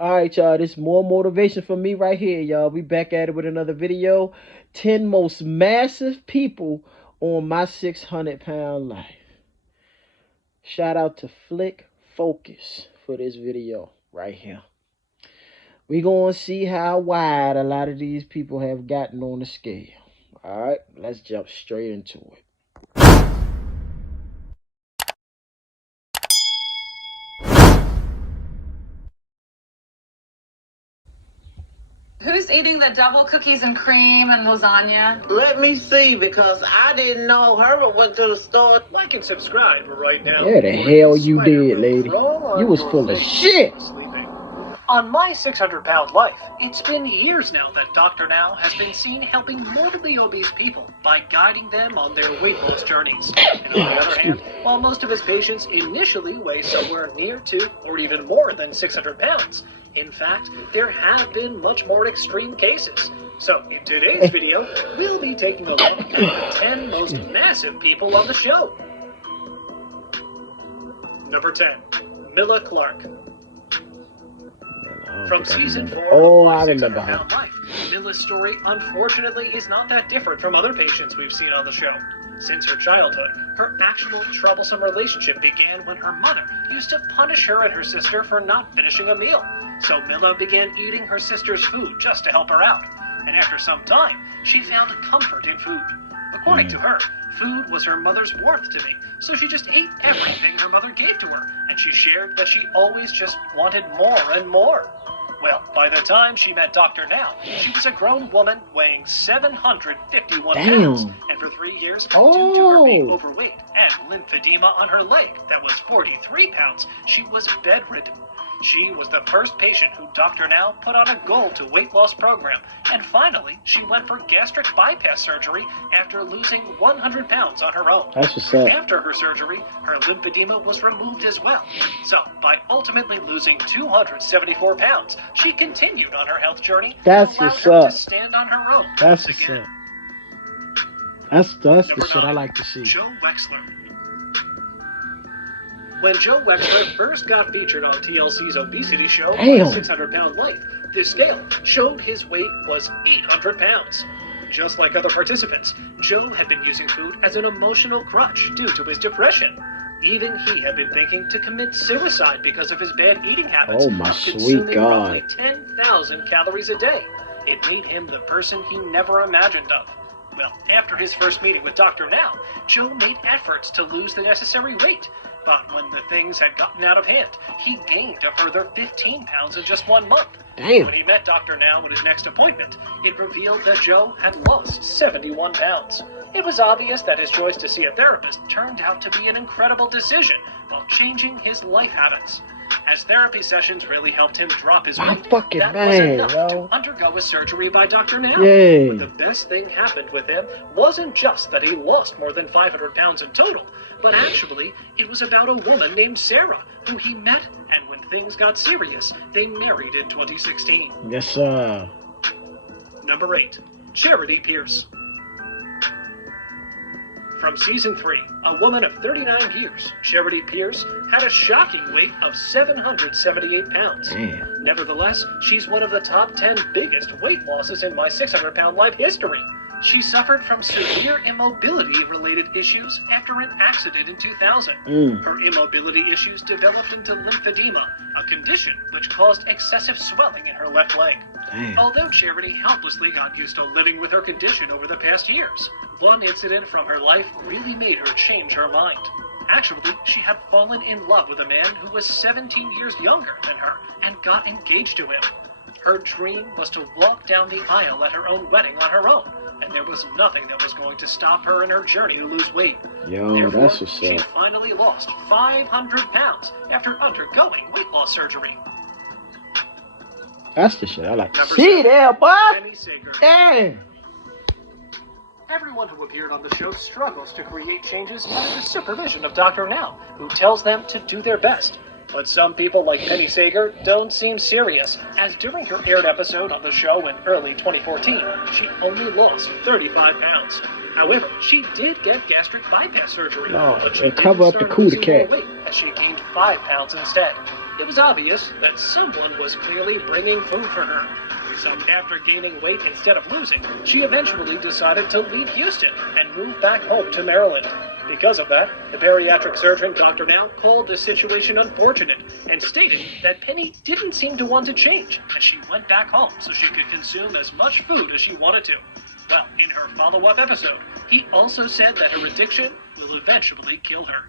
All right, y'all. This is more motivation for me right here, y'all. We back at it with another video. 10 most massive people on my 600-pound life. Shout out to Flick Focus for this video right here. We gonna see how wide a lot of these people have gotten on the scale. All right, let's jump straight into it. Who's eating the double cookies and cream and lasagna? Let me see, because I didn't know Herbert went to the store. Like and subscribe right now. Yeah, the hell you did, lady. You was full of shit. On my 600-pound life, it's been years now that Dr. Now has been seen helping morbidly obese people by guiding them on their weight loss journeys. And on the other hand, while most of his patients initially weigh somewhere near to or even more than 600 pounds, in fact, there have been much more extreme cases. So, in today's video, we'll be taking a look at the 10 most massive people on the show. Number 10. MILLA Clarke. From season 4 I of remember 600-Pound Life, Milla's story unfortunately is not that different from other patients we've seen on the show. Since her childhood, her actual troublesome relationship began when her mother used to punish her and her sister for not finishing a meal. So Milla began eating her sister's food just to help her out. And after some time, she found comfort in food. According to her, food was her mother's worth to me, so she just ate everything her mother gave to her, and she shared that she always just wanted more and more. Well, by the time she met Dr. Now, she was a grown woman weighing 751 pounds, and for 3 years, due to her being overweight and lymphedema on her leg that was 43 pounds, she was bedridden. She was the first patient who Dr. Now put on a goal to weight loss program, and finally, she went for gastric bypass surgery after losing 100 pounds on her own. That's what's up. After her surgery, her lymphedema was removed as well. So, by ultimately losing 274 pounds, she continued on her health journey and allowed her to stand on her own. That's what's up. That's the shit I like to see. Joe WEXLER. When Joe WEXLER first got featured on TLC's obesity show, 600-Pound Life, the scale showed his weight was 800 pounds. Just like other participants, Joe had been using food as an emotional crutch due to his depression. Even he had been thinking to commit suicide because of his bad eating habits. Oh my sweet God. Consuming roughly 10,000 calories a day. It made him the person he never imagined of. Well, after his first meeting with Dr. Now, Joe made efforts to lose the necessary weight. But when the things had gotten out of hand, he gained a further 15 pounds in just 1 month. Damn. When he met Dr. Now at his next appointment, it revealed that Joe had lost 71 pounds. It was obvious that his choice to see a therapist turned out to be an incredible decision while changing his life habits. As therapy sessions really helped him drop his weight, that was enough to undergo a surgery by Dr. Now. Yay. But the best thing happened with him wasn't just that he lost more than 500 pounds in total, but actually it was about a woman named Sarah, who he met, and when things got serious, they married in 2016. Yes, sir. Number 8. Charity Pierce. From season 3, a woman of 39 years, Charity Pierce, had a shocking weight of 778 pounds. Damn. Nevertheless, she's one of the top 10 biggest weight losses in my 600-pound life history. She suffered from severe immobility-related issues after an accident in 2000. Her immobility issues developed into lymphedema, a condition which caused excessive swelling in her left leg. Damn. Although Charity helplessly got used to living with her condition over the past years, one incident from her life really made her change her mind. Actually, she had fallen in love with a man who was 17 years younger than her and got engaged to him. Her dream was to walk down the aisle at her own wedding on her own, and there was nothing that was going to stop her in her journey to lose weight. Yo, Therefore, that's what's she up. finally lost 500 pounds after undergoing weight loss surgery. That's the shit I like to Number see 7. there, boy. SAEGER. Damn. Everyone who appeared on the show struggles to create changes under the supervision of Dr. Now, who tells them to do their best. But some people like SAEGER don't seem serious, as during her aired episode on the show in early 2014, she only lost 35 pounds. However, she did get gastric bypass surgery, but she cover didn't up the start cootie losing cat. more weight, as she gained 5 pounds instead. It was obvious that someone was clearly bringing food for her. So after gaining weight instead of losing, she eventually decided to leave Houston and move back home to Maryland. Because of that, the bariatric surgeon, Dr. Now, called the situation unfortunate and stated that Penny didn't seem to want to change as she went back home so she could consume as much food as she wanted to. Well, in her follow-up episode, he also said that her addiction will eventually kill her.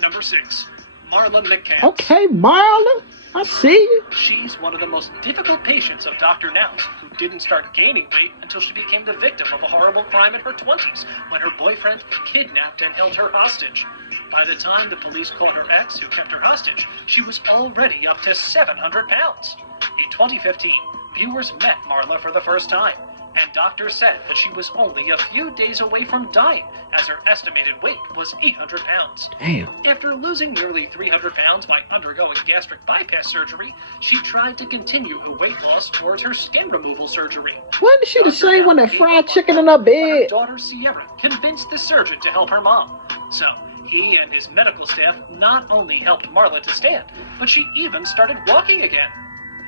Number 6, Marla MCCANTS. Okay, Marla, I see you. She's one of the most difficult patients of Dr. Now's, who didn't start gaining weight until she became the victim of a horrible crime in her 20s when her boyfriend kidnapped and held her hostage. By the time the police caught her ex, who kept her hostage, she was already up to 700 pounds. In 2015, viewers met Marla for the first time, and doctors said that she was only a few days away from dying, as her estimated weight was 800 pounds. Damn. After losing nearly 300 pounds by undergoing gastric bypass surgery, she tried to continue her weight loss towards her skin removal surgery. Wasn't she the Dr. same one Now that gave fried up chicken on in her but her bed? daughter Sierra convinced the surgeon to help her mom. So, he and his medical staff not only helped Marla to stand, but she even started walking again.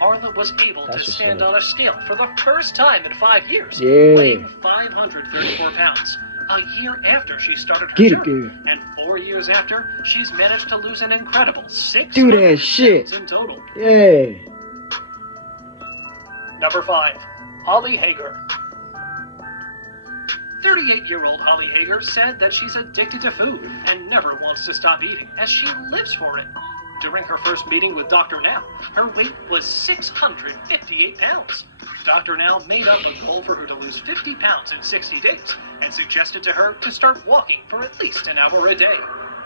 Marla was able That's to what's stand up. on a scale for the first time in 5 years, Yeah. weighing 534 pounds. A year after she started her Get it, journey, girl. and 4 years after, she's managed to lose an incredible 6 Do that shit. pounds in total. Yeah. Number 5, Holly Hager. 38-year-old Holly Hager said that she's addicted to food and never wants to stop eating, as she lives for it. During her first meeting with Dr. Now, her weight was 658 pounds. Dr. Now made up a goal for her to lose 50 pounds in 60 days and suggested to her to start walking for at least an hour a day.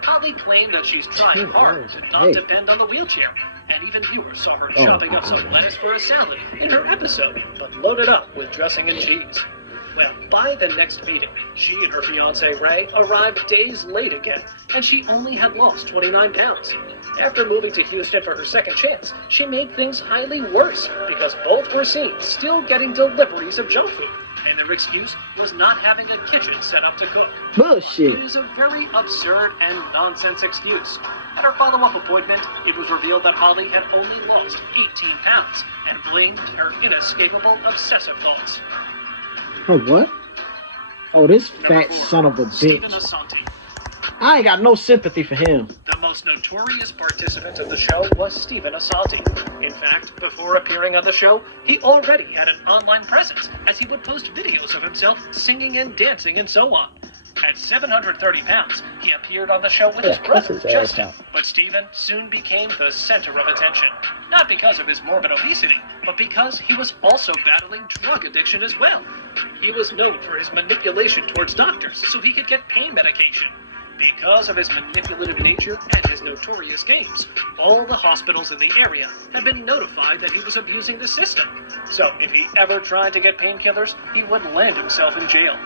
Holly claimed that she's trying 10 hard hours to a not day. depend on the wheelchair, and even viewers saw her Oh, chopping up some lettuce for a salad in her episode, but loaded up with dressing and cheese. Well, by the next meeting, she and her fiance Ray arrived days late again, and she only had lost 29 pounds. After moving to Houston for her second chance, she made things highly worse because both were seen still getting deliveries of junk food, and their excuse was not having a kitchen set up to cook. Bullshit. It is a very absurd and nonsense excuse. At her follow-up appointment, it was revealed that Holly had only lost 18 pounds and blamed her inescapable obsessive thoughts. Her what? Oh, this Number fat 4, son of a Stephen bitch. ASSANTI. I ain't got no sympathy for him. The most notorious participant of the show was Stephen ASSANTI. In fact, before appearing on the show, he already had an online presence, as he would post videos of himself singing and dancing and so on. At 730 pounds, he appeared on the show with his Yeah, cuss brother, his ass Justin. out. But Stephen soon became the center of attention. Not because of his morbid obesity, but because he was also battling drug addiction as well. He was known for his manipulation towards doctors so he could get pain medication. Because of his manipulative nature and his notorious games, all the hospitals in the area had been notified that he was abusing the system. So if he ever tried to get painkillers, he would land himself in jail.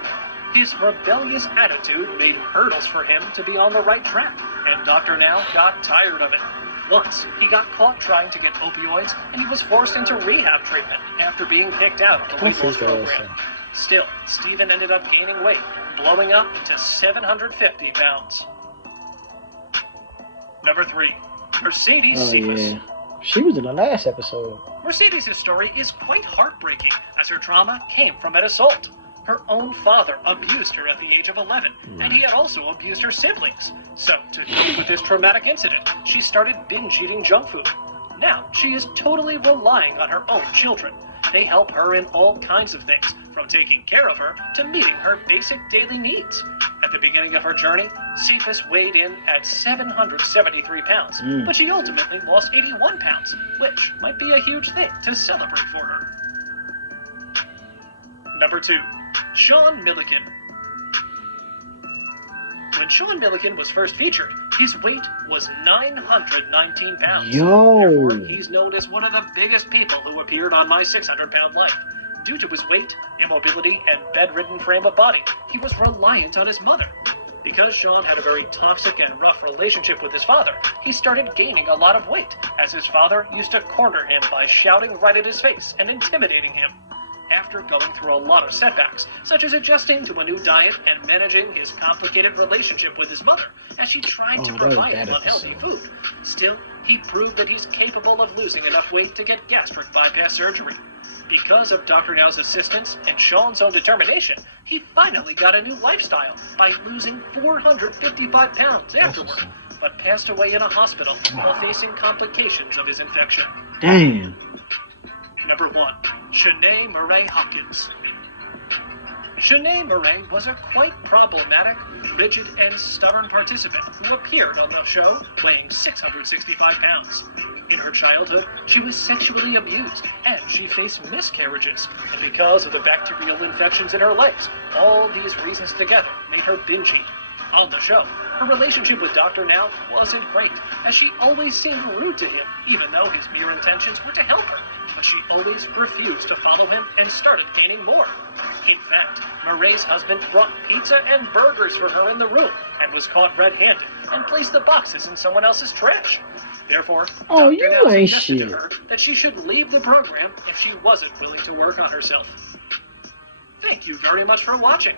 His rebellious attitude made hurdles for him to be on the right track, and Dr. Now got tired of it. Once, he got caught trying to get opioids, and he was forced into rehab treatment after being kicked out of the weight loss program. Still, Stephen ended up gaining weight, blowing up to 750 pounds. Number 3, Mercedes Oh, CEPHAS. yeah. She was in the last episode. Mercedes' story is quite heartbreaking, as her trauma came from an assault. Her own father abused her at the age of 11, and he had also abused her siblings. So, to cope with this traumatic incident, she started binge eating junk food. Now, she is totally relying on her own children. They help her in all kinds of things, from taking care of her to meeting her basic daily needs. At the beginning of her journey, CEPHAS weighed in at 773 pounds, but she ultimately lost 81 pounds, which might be a huge thing to celebrate for her. Number 2, Sean Milliken. When Sean Milliken was first featured, his weight was 919 pounds. Yo. Therefore, he's known as one of the biggest people who appeared on My 600-Pound Life. Due to his weight, immobility, and bedridden frame of body, he was reliant on his mother. Because Sean had a very toxic and rough relationship with his father, he started gaining a lot of weight, as his father used to corner him by shouting right at his face and intimidating him. after going through a lot of setbacks, such as adjusting to a new diet and managing his complicated relationship with his mother as she tried to provide him unhealthy food. Still, he proved that he's capable of losing enough weight to get gastric bypass surgery. Because of Dr. Now's assistance and Sean's own determination, he finally got a new lifestyle by losing 455 pounds afterward, but passed away in a hospital while facing complications of his infection. Damn. Number 1. SCHENEE MURREE Hopkins. SCHENEE MURREE was a quite problematic, rigid, and stubborn participant who appeared on the show weighing 665 pounds. In her childhood, she was sexually abused, and she faced miscarriages. And because of the bacterial infections in her legs, all these reasons together made her binge eat. On the show, her relationship with Dr. Now wasn't great, as she always seemed rude to him, even though his mere intentions were to help her. But she always refused to follow him and started gaining more. In fact, Murree's husband brought pizza and burgers for her in the room and was caught red-handed and placed the boxes in someone else's trash. Therefore, Dr. Now suggested to her that she should leave the program if she wasn't willing to work on herself. Thank you very much for watching.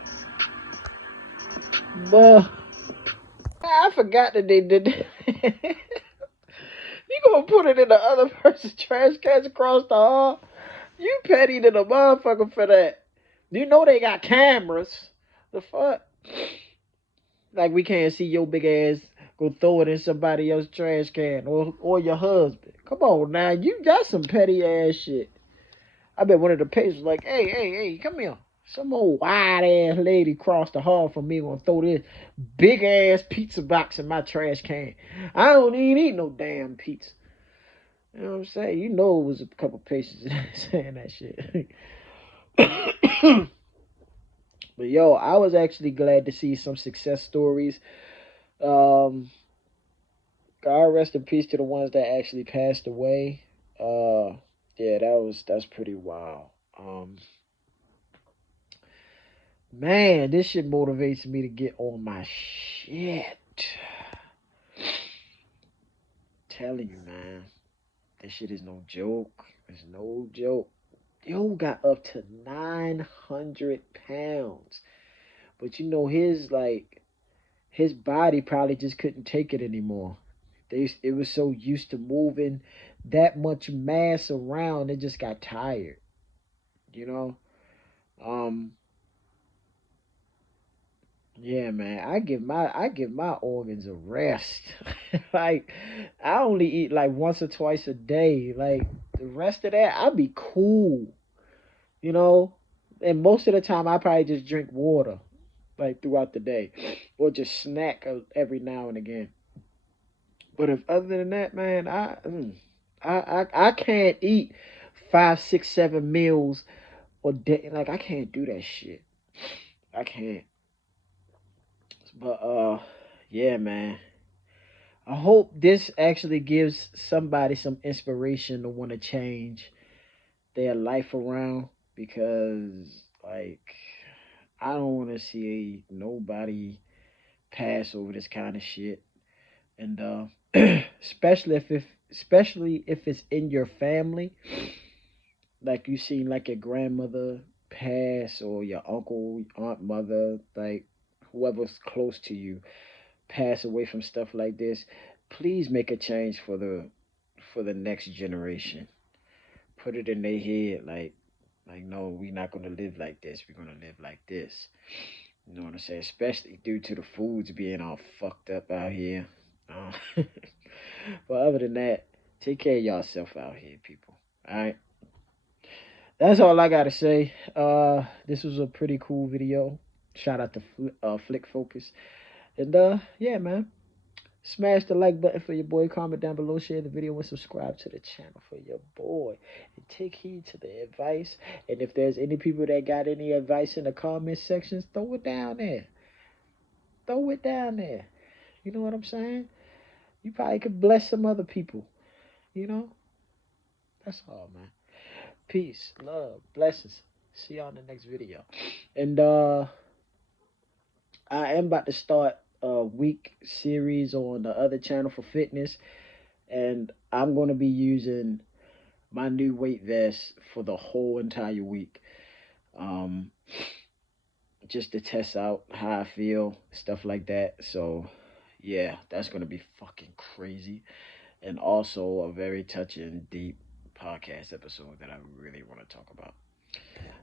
But I forgot that they did that. You gonna put it in the other person's trash cans across the hall? You petty to the motherfucker for that. You know they got cameras. The fuck? Like we can't see your big ass go throw it in somebody else's trash can or your husband. Come on now, you got some petty ass shit. I bet one of the patients was like, hey, come here. Some old wide ass lady crossed the hall from me gonna throw this big ass pizza box in my trash can. I don't even eat no damn pizza. You know what I'm saying? You know it was a couple patients saying that shit. But yo, I was actually glad to see some success stories. God rest in peace to the ones that actually passed away. Yeah, that's pretty wild. Man, this shit motivates me to get on my shit. Telling you, man, this shit is no joke. It's no joke. Yo got up to 900 pounds. But you know, his body probably just couldn't take it anymore. It was so used to moving that much mass around, it just got tired. You know? Yeah, man. I give my organs a rest. Like I only eat like once or twice a day. Like the rest of that, I'll be cool. You know? And most of the time I probably just drink water like throughout the day or just snack every now and again. But if other than that, man, I can't eat 5, 6, 7 meals a day. Like I can't do that shit. I can't. But yeah, man. I hope this actually gives somebody some inspiration to want to change their life around, because like I don't want to see nobody pass over this kind of shit. And especially if it's in your family, like you seen like your grandmother pass or your uncle, aunt, mother, like whoever's close to you pass away from stuff like this. Please make a change for the next generation. Put it in their head like no, we're not gonna live like this. We're gonna live like this. You know what I'm saying? Especially due to the foods being all fucked up out here. But other than that, take care of yourself out here, people. All right. That's all I gotta say. This was a pretty cool video. Shout out to Flick Focus. And yeah, man. Smash the like button for your boy. Comment down below. Share the video and subscribe to the channel for your boy. And take heed to the advice. And if there's any people that got any advice in the comment sections, throw it down there. Throw it down there. You know what I'm saying? You probably could bless some other people. You know? That's all, man. Peace, love, blessings. See y'all in the next video. And I am about to start a week series on the other channel for fitness, and I'm going to be using my new weight vest for the whole entire week. just to test out how I feel, stuff like that. So yeah, that's gonna be fucking crazy, and also a very touching, deep podcast episode that I really want to talk about.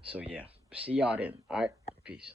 So yeah, see y'all then. All right, peace.